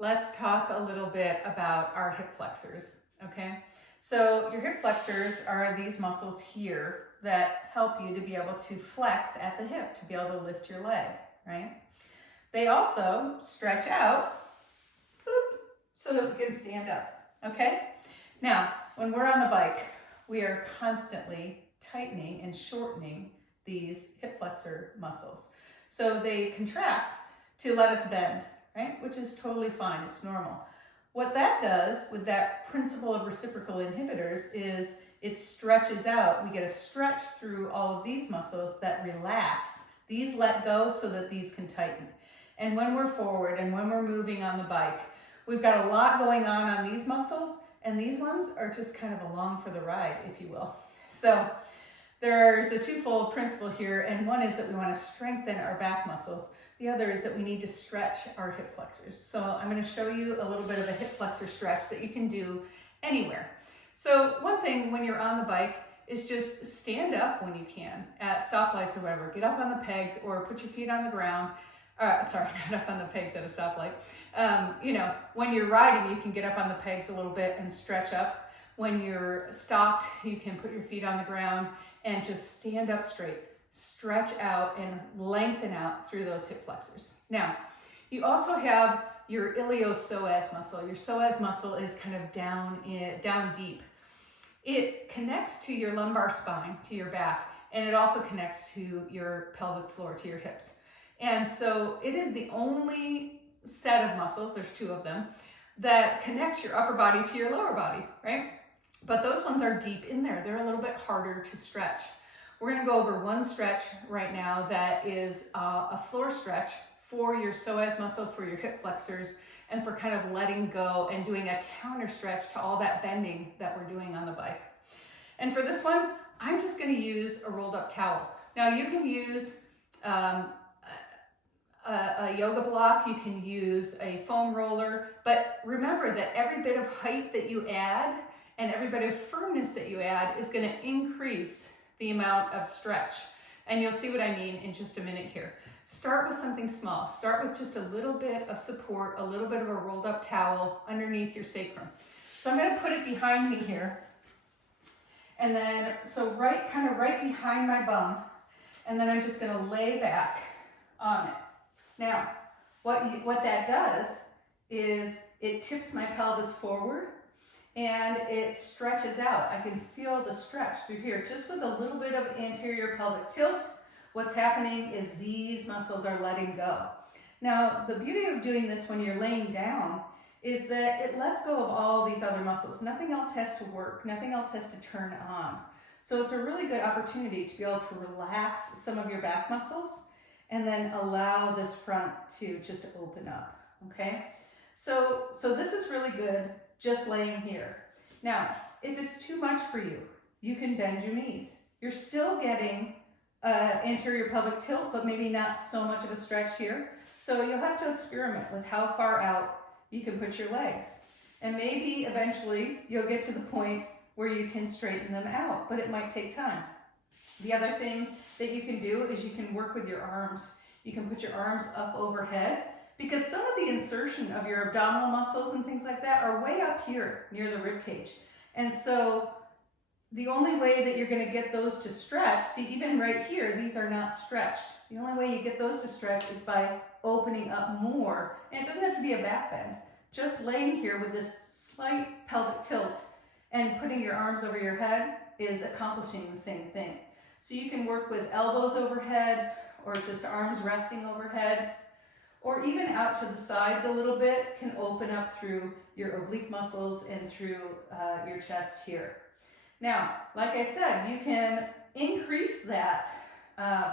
Let's talk a little bit about our hip flexors, okay? So your hip flexors are these muscles here that help you to be able to flex at the hip, to be able to lift your leg, right? They also stretch out so that we can stand up, okay? Now, when we're on the bike, we are constantly tightening and shortening these hip flexor muscles. So they contract to let us bend, right? Which is totally fine, it's normal. What that does with that principle of reciprocal inhibitors is it stretches out. We get a stretch through all of these muscles that relax. These let go so that these can tighten. And when we're forward and when we're moving on the bike, we've got a lot going on these muscles, and these ones are just kind of along for the ride, if you will. So there's a twofold principle here, and one is that we want to strengthen our back muscles. The other is that we need to stretch our hip flexors. So I'm going to show you a little bit of a hip flexor stretch that you can do anywhere. So one thing when you're on the bike is just stand up when you can at stoplights or whatever. Get up on the pegs or put your feet on the ground. Sorry, not up on the pegs at a stoplight. When you're riding, you can get up on the pegs a little bit and stretch up. When you're stopped, you can put your feet on the ground and just stand up straight. Stretch out and lengthen out through those hip flexors. Now, you also have your iliopsoas muscle. Your psoas muscle is kind of down deep. It connects to your lumbar spine, to your back, and it also connects to your pelvic floor, to your hips. And so it is the only set of muscles, there's two of them, that connects your upper body to your lower body, right? But those ones are deep in there. They're a little bit harder to stretch. We're going to go over one stretch right now that is a floor stretch for your psoas muscle, for your hip flexors, and for kind of letting go and doing a counter stretch to all that bending that we're doing on the bike. And for this one, I'm just going to use a rolled up towel. Now you can use a yoga block, you can use a foam roller, but remember that every bit of height that you add and every bit of firmness that you add is going to increase the amount of stretch. And you'll see what I mean in just a minute here. Start with something small. Start with just a little bit of support, a little bit of a rolled up towel underneath your sacrum. So I'm going to put it behind me here. And then, so right behind my bum. And then I'm just going to lay back on it. Now, what that does is it tips my pelvis forward and it stretches out. I can feel the stretch through here just with a little bit of anterior pelvic tilt. What's happening is these muscles are letting go. Now, the beauty of doing this when you're laying down is that it lets go of all these other muscles. Nothing else has to work. Nothing else has to turn on. So it's a really good opportunity to be able to relax some of your back muscles and then allow this front to just open up, okay? So this is really good just laying here. Now, if it's too much for you, you can bend your knees. You're still getting anterior pelvic tilt, but maybe not so much of a stretch here. So you'll have to experiment with how far out you can put your legs. And maybe eventually you'll get to the point where you can straighten them out, but it might take time. The other thing that you can do is you can work with your arms. You can put your arms up overhead because some of the insertion of your abdominal muscles and things like that are way up here near the rib cage. And so the only way that you're going to get those to stretch, see even right here, these are not stretched. The only way you get those to stretch is by opening up more. And it doesn't have to be a back bend. Just laying here with this slight pelvic tilt and putting your arms over your head is accomplishing the same thing. So you can work with elbows overhead or just arms resting overhead, or even out to the sides a little bit can open up through your oblique muscles and through your chest here. Now, like I said, you can increase that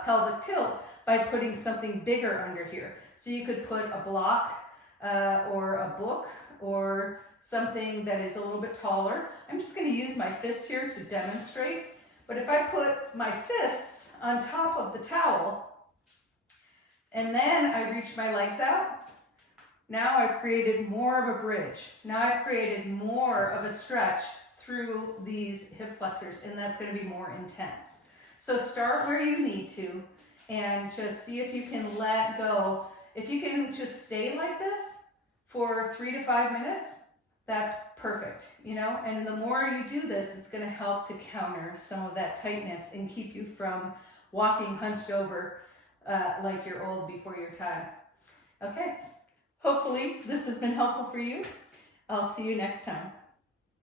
pelvic tilt by putting something bigger under here. So you could put a block or a book or something that is a little bit taller. I'm just going to use my fists here to demonstrate. But if I put my fists on top of the towel and then I reach my legs out, now I've created more of a bridge. Now I've created more of a stretch through these hip flexors, and that's going to be more intense. So start where you need to and just see if you can let go. If you can just stay like this for 3 to 5 minutes, that's perfect, you know, and the more you do this, it's going to help to counter some of that tightness and keep you from walking hunched over like you're old before your time. Okay, hopefully this has been helpful for you. I'll see you next time.